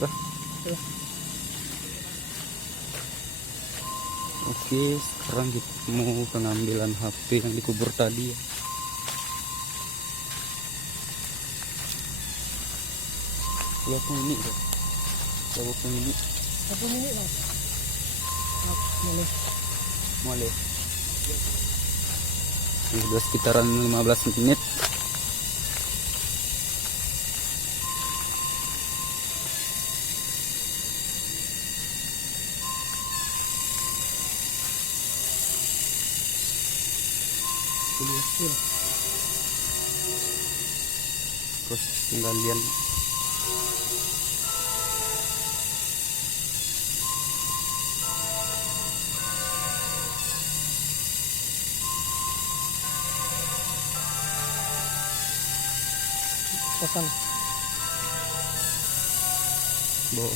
Dah. Oke, sekarang kita mau pengambilan HP yang dikubur tadi ya. Walaupun ini ya. Walaupun ini. Satu menit lah. Boleh. Boleh. Ini sudah sekitaran 15 menit. Proses penggalian. Pesan. Bawa.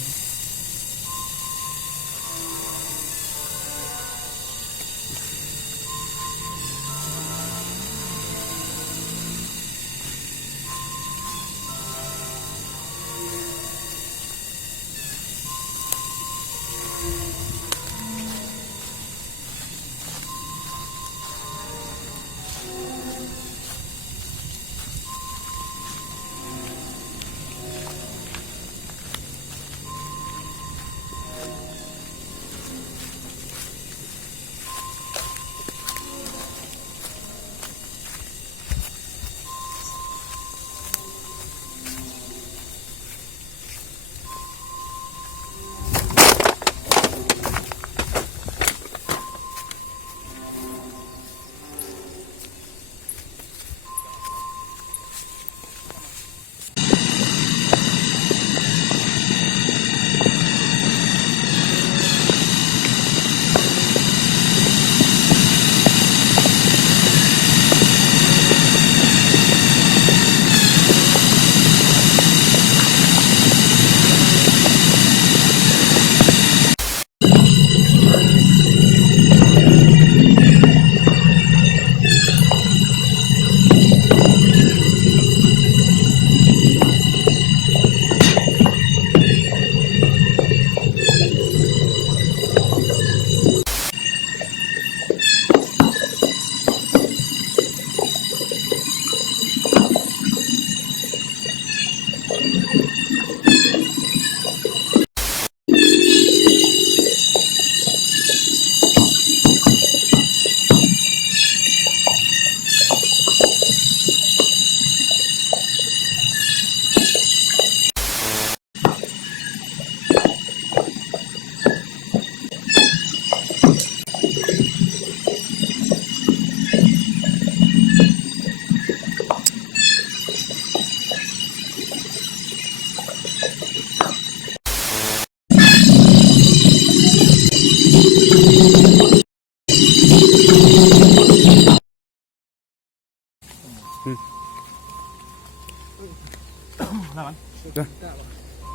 Nah, Dah.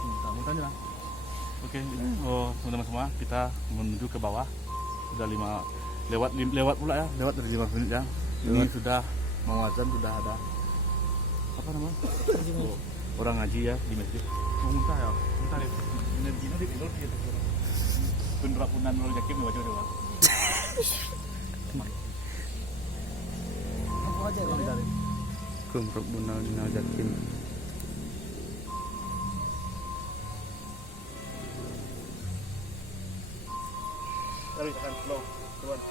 muntah aja lah. Oke, teman-teman semua, kita menuju ke bawah. Sudah lewat pula ya, lewat dari 5 menit ya. Ini sudah mau azan, sudah ada apa namanya? Orang ngaji ya di masjid. Mau muntah ya, muntah deh. Energinya di tidur gitu. Penerapunan lo jakim baca doang. Apa aja ya? Kumruk bunal jakin. Tarik tekan slow, turun.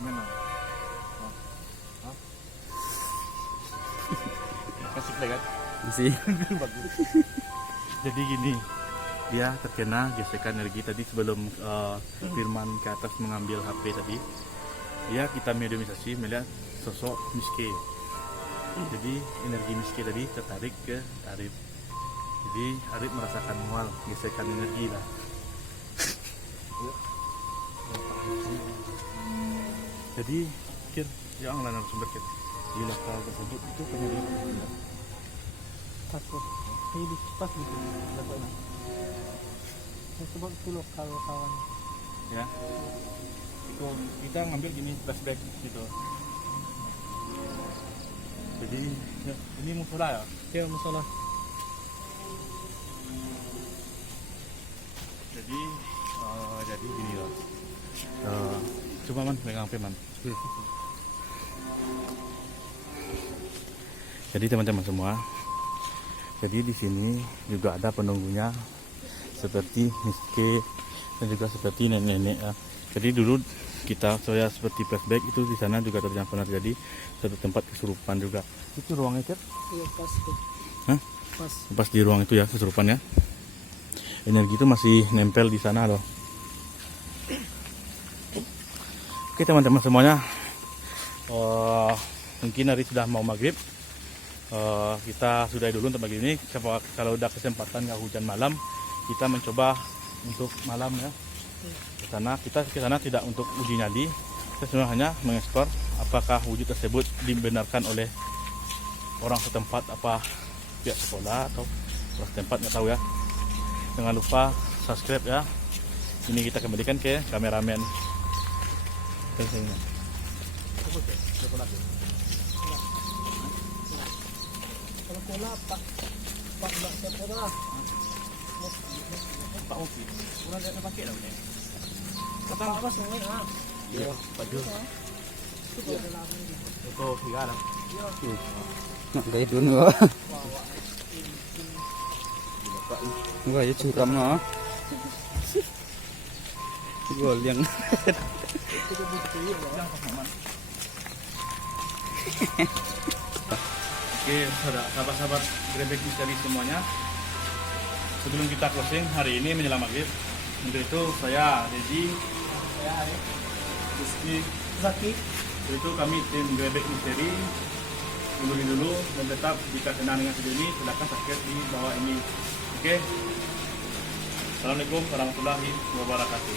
Mana? Kasih lagi kan? Masih. Bagus. Jadi gini, dia terkena gesekan energi tadi sebelum Firman ke atas mengambil HP tadi. Dia kita mediumisasi melihat sosok Miske. Jadi energi Miske tadi tertarik ke Arif. Jadi Arif merasakan mual gesekan energi lah. Jadi pikir yang lain narasumber kita di lokal tersebut itu penyelidikan Takut. Ini di pas gitu. Dapatnya. Saya sebut itu lokal kawan. ya. itu kita ngambil gini flashback gitu. Jadi ya, ini musola ya. Ya masalah. Jadi gini loh. Coba man pegang HP man. Jadi teman-teman semua, jadi di sini juga ada penunggunya seperti Miske dan juga seperti nenek-nenek ya. Jadi dulu saya seperti flashback itu di sana juga pernah terjadi satu tempat kesurupan juga. Itu ruangnya Cer? Iya pas tuh. Hah? Pas di ruang itu ya kesurupan ya. Energi itu masih nempel di sana loh. Oke teman-teman semuanya, mungkin hari sudah mau maghrib. Kita sudahi dulu untuk pagi ini. Kalau udah kesempatan nggak hujan malam, kita mencoba untuk malam ya. Kita ke sana tidak untuk uji nyali, kita sebenarnya hanya mengeksplor apakah wujud tersebut dibenarkan oleh orang setempat, apa pihak sekolah atau orang setempat, nggak tahu ya. Jangan lupa subscribe ya. Ini kita kembalikan ke kameramen. Kalau pola pak nggak sekolah. Pak Oki, kurang ada pakai dah ni. Kata apa semua ya? Iya, baju. Itu ada lagi. Itu tiga dah. Nak gaya dulu. Gaya curam lah. Gol yang Oke, sahabat-sahabat Grebek Misteri semuanya. Sebelum kita closing hari ini menjelang maghrib, untuk itu saya Dedi, Saya Arif. Rizky, Zaki. untuk itu kami tim Grebek Misteri undurin dulu, dan tetap jika senang dengan video ini silahkan subscribe di bawah ini. Oke. Assalamualaikum warahmatullahi wabarakatuh.